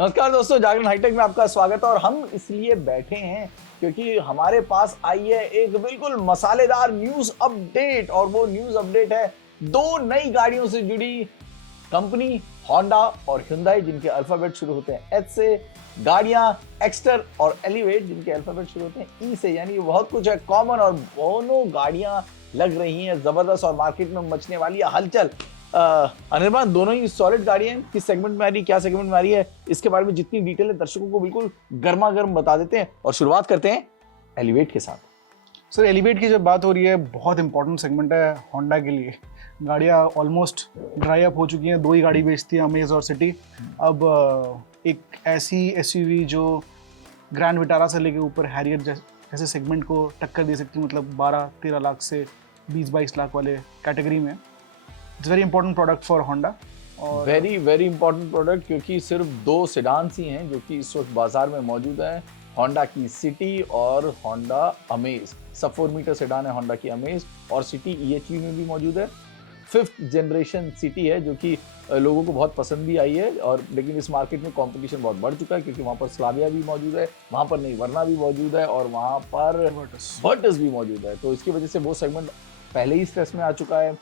नमस्कार दोस्तों, जागरण हाईटेक में आपका स्वागत है। और हम इसलिए बैठे हैं क्योंकि हमारे पास आई है एक बिल्कुल मसालेदार न्यूज अपडेट। और वो न्यूज अपडेट है दो नई गाड़ियों से जुड़ी। कंपनी होंडा और Hyundai जिनके अल्फाबेट शुरू होते हैं एच से, गाड़ियां एक्स्टर और एलिवेट जिनके अल्फाबेट शुरू होते हैं ई से। यानी बहुत कुछ है कॉमन और दोनों गाड़ियां लग रही हैं जबरदस्त और मार्केट में मचने वाली है हलचल। अनिर्बान, दोनों ही सॉलिड गाड़ियां हैं। किस सेगमेंट में आ रही, क्या सेगमेंट में आ रही है, इसके बारे में जितनी डिटेल है दर्शकों को बिल्कुल गर्मा गर्म बता देते हैं। और शुरुआत करते हैं एलिवेट के साथ। सर, एलिवेट की जब बात हो रही है, बहुत इंपॉर्टेंट सेगमेंट है होंडा के लिए। गाड़ियाँ ऑलमोस्ट ड्राई अप हो चुकी हैं, दो ही गाड़ी बेचती है, अमेज और सिटी। अब एक ऐसी एसयूवी जो ग्रैंड विटारा से लेके ऊपर हैरियर जैसे सेगमेंट को टक्कर दे सकती है, मतलब 12-13 लाख से 20-22 लाख वाले कैटेगरी में। It's very important product for Honda. और वेरी इंपॉर्टेंट प्रोडक्ट, क्योंकि सिर्फ दो सेडान्स ही हैं जो कि इस वक्त बाजार में मौजूद हैं। होंडा की सिटी और होंडा अमेज। सब 4 मीटर सेडान है होंडा की अमेज, और सिटी EHV में भी मौजूद है। 5th जनरेशन सिटी है जो कि लोगों को बहुत पसंद भी आई है। और लेकिन इस मार्केट में कंपटीशन बहुत बढ़ चुका है, क्योंकि वहाँ पर स्लाविया भी मौजूद है, वहाँ पर नहीं वर्ना भी मौजूद है, और वहाँ पर वर्टस भी मौजूद है। तो इसकी वजह से वो सेगमेंट पहले ही स्ट्रेस में आ चुका है।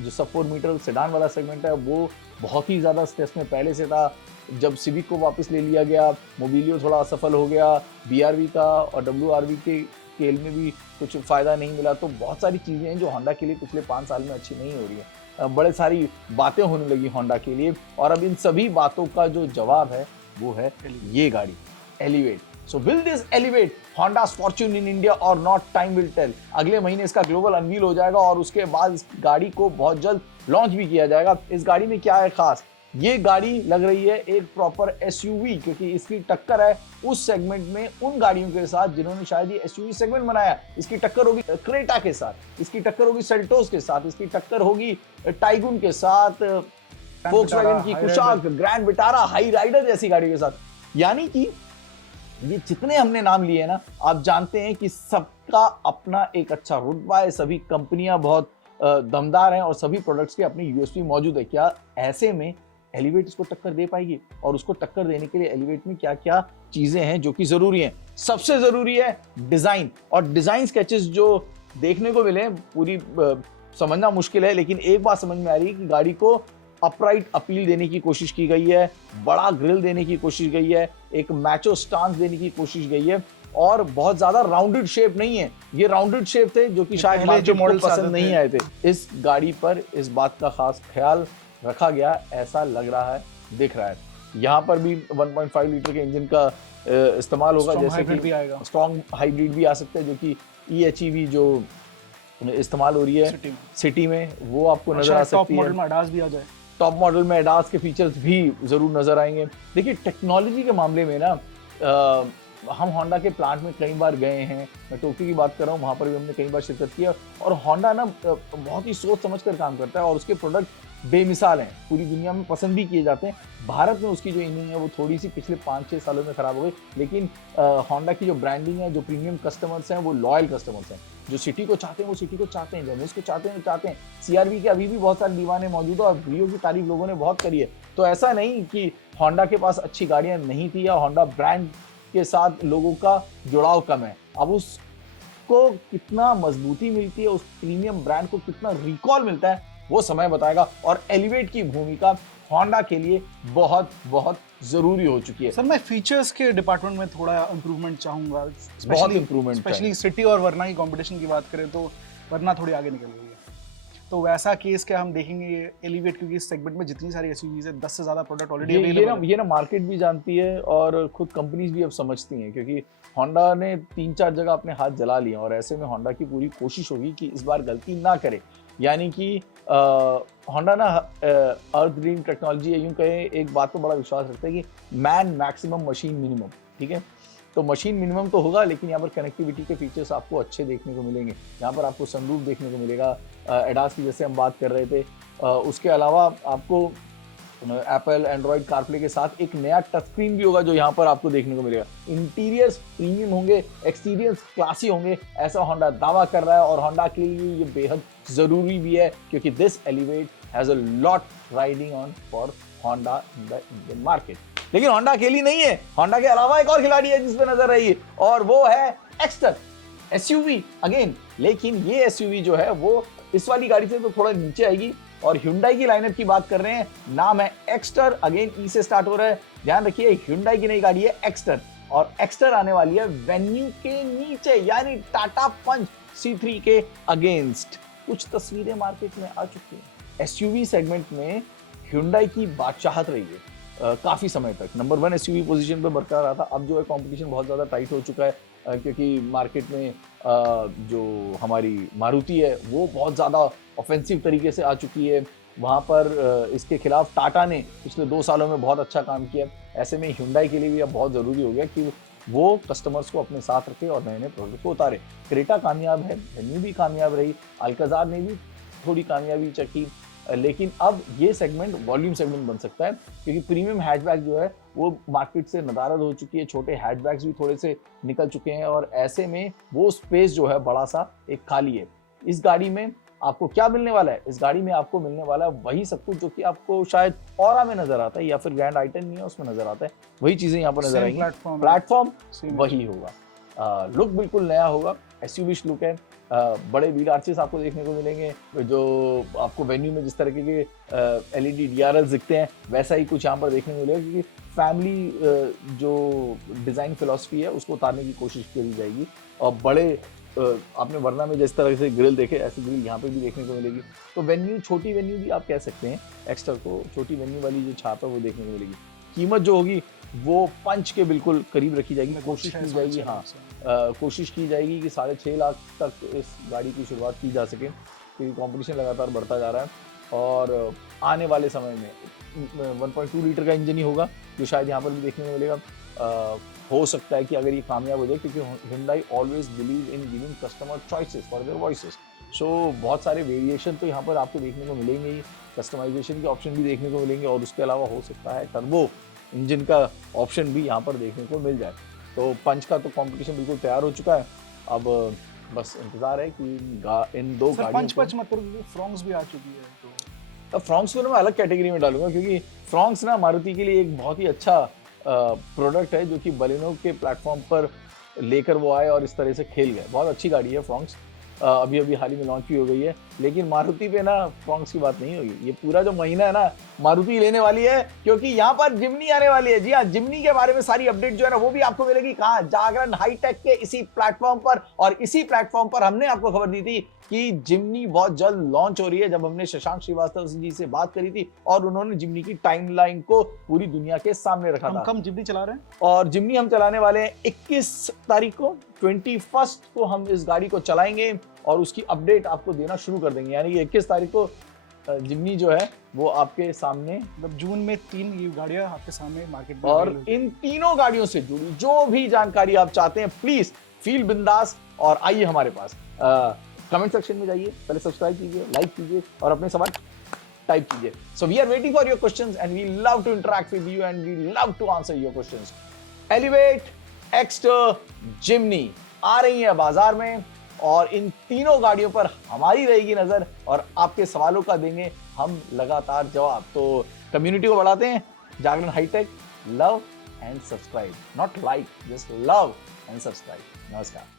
जो सब 4 मीटर सेडान वाला सेगमेंट है वो बहुत ही ज़्यादा स्ट्रेस में पहले से था। जब सिविक को वापस ले लिया गया, मोबिलियो थोड़ा असफल हो गया, BRV का और WRV के स्केल में भी कुछ फ़ायदा नहीं मिला। तो बहुत सारी चीज़ें हैं जो होंडा के लिए पिछले 5 साल में अच्छी नहीं हो रही है। बड़े सारी बातें होने लगी होंडा के लिए, और अब इन सभी बातों का जो जवाब है वो है ये गाड़ी elevate. So will this elevate Honda's fortune in India or not? Time will tell. अगले महीने इसका ग्लोबल अनवील हो जाएगा और उसके बाद इस गाड़ी को बहुत जल्द लॉन्च भी किया जाएगा। इस गाड़ी में क्या है खास? ये गाड़ी लग रही है एक प्रॉपर SUV, क्योंकि इसकी टक्कर है उस सेगमेंट में उन गाड़ियों के साथ जिन्होंने शायद ये SUV सेगमेंट बनाया। इसकी टक्कर होगी क्रेटा के साथ, इसकी टक्कर होगी सेल्टोस के साथ, इसकी टक्कर होगी टाइगुन के साथ, फोक्सवैगन की Kushaq, Grand Vitara, Hyryder जैसी गाड़ी के साथ। यानी कि ये जितने हमने नाम लिए ना, आप जानते हैं कि सबका अपना एक अच्छा रुतबा है, सभी कंपनियां बहुत दमदार हैं और सभी प्रोडक्ट्स के अपनी USP मौजूद है। क्या ऐसे में एलिवेट इसको टक्कर दे पाएगी? और उसको टक्कर देने के लिए एलिवेट में क्या क्या चीजें हैं जो कि जरूरी हैं? सबसे जरूरी है डिजाइन। और डिजाइन स्केचेस जो देखने को मिले पूरी समझना मुश्किल है, लेकिन एक बात समझ में आ रही है कि गाड़ी को अपराइट अपील देने की कोशिश की गई है, बड़ा ग्रिल देने की कोशिश गई है, एक मैचो स्टांस देने की कोशिश गई है, और बहुत ज्यादा राउंडेड शेप नहीं है। ये राउंडेड शेप थे जो कि शायद मार्केट को पसंद नहीं आए थे। इस गाड़ी पर इस बात का खास ख्याल रखा गया, ऐसा लग रहा है, दिख रहा है। यहाँ पर भी 1.5 लीटर के इंजन का इस्तेमाल होगा, जैसे कि स्ट्रॉन्ग हाइब्रिड भी आ सकता है, जो कि EHEV जो इस्तेमाल हो रही है सिटी में वो आपको नजर आ सकती है। टॉप मॉडल में एडास के फीचर्स भी जरूर नजर आएंगे। देखिए, टेक्नोलॉजी के मामले में ना हम होंडा के प्लांट में कई बार गए हैं। मैं टोक्यो की बात कर रहा हूँ, वहाँ पर भी हमने कई बार शिरकत किया। और होंडा ना बहुत ही सोच समझ कर काम करता है, और उसके प्रोडक्ट बेमिसाल हैं, पूरी दुनिया में पसंद भी किए जाते हैं। भारत में उसकी जो इनिंग है वो थोड़ी सी पिछले 5-6 सालों में खराब हो गई, लेकिन होंडा की जो ब्रांडिंग है, जो प्रीमियम कस्टमर्स हैं वो लॉयल कस्टमर्स हैं। जो सिटी को चाहते हैं वो सिटी को चाहते हैं, जो अमेज को चाहते हैं वो चाहते हैं। CRV के अभी भी बहुत सारे दीवाने मौजूद है, और ब्रियो की तारीफ लोगों ने बहुत करी है। तो ऐसा नहीं कि होंडा के पास अच्छी गाड़ियां नहीं थी या होंडा ब्रांड के साथ लोगों का जुड़ाव कम है। अब उसको कितना मजबूती मिलती है, उस प्रीमियम ब्रांड को कितना रिकॉल मिलता है, वो समय बताएगा। और एलिवेट की भूमिका होंडा के लिए बहुत बहुत जरूरी हो चुकी है। सर, मैं फीचर्स के डिपार्टमेंट में थोड़ा इंप्रूवमेंट चाहूंगा। बहुत इंप्रूवमेंट, स्पेशली सिटी और वर्ना की कंपटीशन की बात करें तो वर्ना थोड़ी आगे निकल गई है। तो वैसा केस क्या हम देखेंगे एलिवेट, क्योंकि इस सेगमेंट में जितनी सारी एसयूवीज है, 10 से ज्यादा प्रोडक्ट ऑलरेडी अवेलेबल है। ये ना मार्केट भी जानती है और खुद कंपनीज भी अब समझती हैं, क्योंकि होंडा ने 3-4 जगह अपने हाथ जला लिए। और ऐसे में होंडा की पूरी कोशिश होगी कि इस बार गलती ना करे। यानी कि होंडा ना अर्थ ग्रीन टेक्नोलॉजी है, यूं कहें, एक बात तो बड़ा विश्वास रखता है कि मैन मैक्सिमम मशीन मिनिमम। ठीक है, तो मशीन मिनिमम तो होगा, लेकिन यहाँ पर कनेक्टिविटी के फीचर्स आपको अच्छे देखने को मिलेंगे। यहाँ पर आपको सनरूफ देखने को मिलेगा, एडास की जैसे हम बात कर रहे थे। उसके अलावा आपको एप्पल एंड्रॉइड कारप्ले के साथ एक नया टच स्क्रीन भी होगा जो यहाँ पर आपको देखने को मिलेगा। इंटीरियर्स प्रीमियम होंगे, एक्सटीरियर्स क्लासी होंगे, ऐसा होंडा दावा कर रहा है। और होंडा के लिए ये बेहद जरूरी भी है, क्योंकि this elevate has a lot riding on for Honda in the Indian market. लेकिन होंडा अकेली नहीं है, होंडा के अलावा एक और खिलाड़ी है जिस पे नजर रही, और वो है एक्स्टर एसयूवी अगेन। लेकिन ये एसयूवी जो है वो इस वाली गाड़ी से तो थोड़ा नीचे आएगी, और Hyundai की लाइनअप की बात कर रहे हैं, नाम है एक्स्टर, अगेन ई से स्टार्ट हो रहा है। ध्यान रखिए Hyundai की नई गाड़ी है एक्स्टर, और एक्स्टर आने वाली है वेन्यू के नीचे, यानी टाटा पंच C3 के अगेंस्ट। कुछ तस्वीरें मार्केट में आ चुकी हैं। एसयूवी सेगमेंट में Hyundai की बादशाहत रही है काफी समय तक, नंबर 1 एसयूवी पोजीशन पे बरकरार रहा था। अब जो है कंपटीशन बहुत ज्यादा टाइट हो चुका है, क्योंकि मार्केट में जो हमारी मारुति है वो बहुत ज़्यादा ऑफेंसिव तरीके से आ चुकी है। वहाँ पर इसके खिलाफ टाटा ने पिछले 2 सालों में बहुत अच्छा काम किया। ऐसे में Hyundai के लिए भी अब बहुत ज़रूरी हो गया कि वो कस्टमर्स को अपने साथ रखे और नए नए प्रोडक्ट को उतारे। क्रेटा कामयाब है, वेन्यू भी कामयाब रही, अल्काज़ार ने भी थोड़ी कामयाबी चखी, लेकिन अब ये सेगमेंट वॉल्यूम सेगमेंट बन सकता है, क्योंकि प्रीमियम हैचबैक जो है वो मार्केट से नदारद हो चुकी है, छोटे हैचबैक्स भी थोड़े से निकल चुके हैं, और ऐसे में वो स्पेस जो है बड़ा सा एक खाली है। इस गाड़ी में आपको क्या मिलने वाला है? इस गाड़ी में आपको मिलने वाला है वही सब कुछ जो कि आपको शायद ऑरा में नजर आता है, या फिर ग्रैंड आइटन नहीं है उसमें नजर आता है, वही चीजें यहाँ पर नजर आएंगी। प्लेटफॉर्म वही होगा, लुक बिल्कुल नया होगा, एसयूवी लुक है। बड़े व्हील आर्चेस आपको देखने को मिलेंगे, जो आपको वेन्यू में जिस तरह के एलईडी डीआरएल दिखते हैं वैसा ही कुछ यहाँ पर देखने को मिलेगा, क्योंकि फैमिली जो डिज़ाइन फिलॉसफी है उसको उतारने की कोशिश करी जाएगी। और बड़े आपने वरना में जिस तरह से ग्रिल देखे, ऐसी ग्रिल यहाँ पे भी देखने को मिलेगी। तो वेन्यू, छोटी वेन्यू भी आप कह सकते हैं, एक्स्टर को छोटी वेन्यू वाली जो छाप है वो देखने को मिलेगी। कीमत जो होगी वो पंच के बिल्कुल करीब रखी जाएगी, कोशिश की जाएगी, हाँ कोशिश की जाएगी कि 6.5 लाख तक इस गाड़ी की शुरुआत की जा सके, क्योंकि कंपटीशन लगातार बढ़ता जा रहा है। और आने वाले समय में 1.2 लीटर का इंजन ही होगा, जो शायद यहाँ पर भी देखने को मिलेगा। हो सकता है कि अगर ये कामयाब हो जाए, क्योंकि Hyundai always believe in giving customer choices for their voices. So बहुत सारे वेरिएशन तो यहाँ पर आपको देखने को मिलेंगे ही, कस्टमाइजेशन के ऑप्शन भी देखने को मिलेंगे, और उसके अलावा हो सकता है टर्बो इंजन का ऑप्शन भी यहाँ पर देखने को मिल जाए। तो पंच का तो कंपटीशन बिल्कुल तैयार हो चुका है, अब बस इंतजार है कि इन दो गाड़ियों पंच मतलब फ्रॉन्क्स भी आ चुकी है, तो अब फ्रॉन्क्स को मैं अलग कैटेगरी में डालूंगा, क्योंकि फ्रॉन्क्स ना मारुति के लिए एक बहुत ही अच्छा प्रोडक्ट है, जो कि बलेनो के प्लेटफॉर्म पर लेकर वो आए और इस तरह से खेल गए। बहुत अच्छी गाड़ी है फ्रॉन्क्स, अभी अभी हाल ही में लॉन्च भी हो गई है, लेकिन मारुति पे ना फ्रॉन्क्स की बात नहीं होगी। ये पूरा जो महीना है ना मारुति लेने वाली है, क्योंकि यहाँ पर जिम्नी आने वाली है। जी हाँ, जिम्नी के बारे में सारी अपडेट जो है ना वो भी आपको मिलेगी कहाँ, जागरण हाईटेक के इसी प्लेटफॉर्म पर। और इसी प्लेटफॉर्म पर हमने आपको खबर दी थी कि जिम्नी बहुत जल्द लॉन्च हो रही है, जब हमने शशांक श्रीवास्तव जी से बात करी थी, और उन्होंने जिम्नी की टाइमलाइन को पूरी दुनिया के सामने रखा था। हम जिम्नी चला रहे हैं, और जिम्नी हम चलाने वाले हैं 21 तारीख को, 21 को हम इस गाड़ी को चलाएंगे और उसकी अपडेट आपको देना शुरू कर देंगे। यानी कि 21 तारीख को जिम्नी जो है वो आपके सामने, मतलब जून में 3 गाड़ियां आपके सामने मार्केट में, और इन तीनों गाड़ियों से जुड़ी जो भी जानकारी आप चाहते हैं, प्लीज फील बिंदास और आइए हमारे पास। कमेंट सेक्शन में जाइए, पहले सब्सक्राइब कीजिए, लाइक कीजिए और अपने सवाल टाइप कीजिए। So we are waiting for your questions and we love to interact with you and we love to answer your questions. Elevate, Exter, Jimny आ रही है बाजार में, और इन तीनों गाड़ियों पर हमारी रहेगी नजर, और आपके सवालों का देंगे हम लगातार जवाब। तो कम्युनिटी को बढ़ाते हैं। Jagran hitech, love and subscribe, not like, just love and subscribe. नमस्कार।